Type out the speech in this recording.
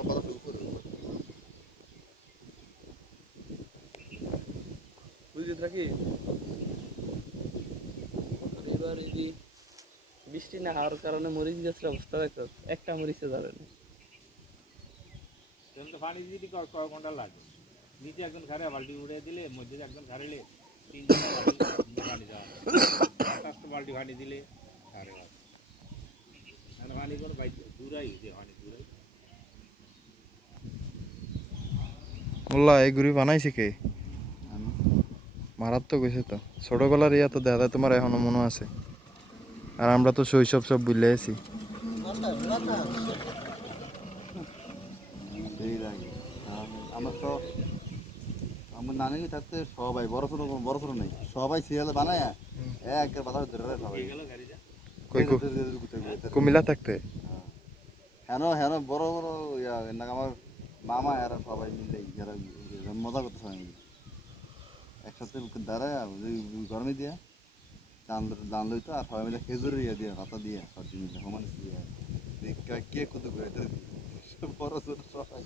উপরে বুঝলি আর এবার বৃষ্টি না হওয়ার কারণে মরিচ গাছের অবস্থা দেখো একটা মরিচে ধরে না পানি ঘণ্টা লাগে নিচে একজন ঘরে বালতি উড়ে দিলে মধ্যে একজন ঘাড়লে বালতি পানি আস্তে বালতি দিলে পানি বাইতে দূরাই যে পানি দূরাই মোল্লা এই ঘুড়ি বানাইছে কে মারাত্মক হয়েছে তো ছোটবেলার ইয়া তো যায় তোমার এখনও মনে আছে আর আমরা তো শৈশব সব বুঝলে আছি আমার তো আমার নানি থাকতে সবাই বড় ছোট বড় ছোট নেই সবাই সিরিয়ালে বানায় এক বাতাস ধরে সবাই হয়ে গেল গাড়িটা কই কো কুমিল্লা থাকতে হেন হেন বড় বড় ইয়া আমার মামা এরা সবাই মিলে যারা মজা করতে সবাই মিলে একসাথে দাঁড়ায় গরমে দিয়া চান দান লইতো আর সবাই মিলে খেজুর ইয়া দিয়ে হাতা দিয়া সব মিলে সমান দিয়ে। কে কত করে বড় সবাই।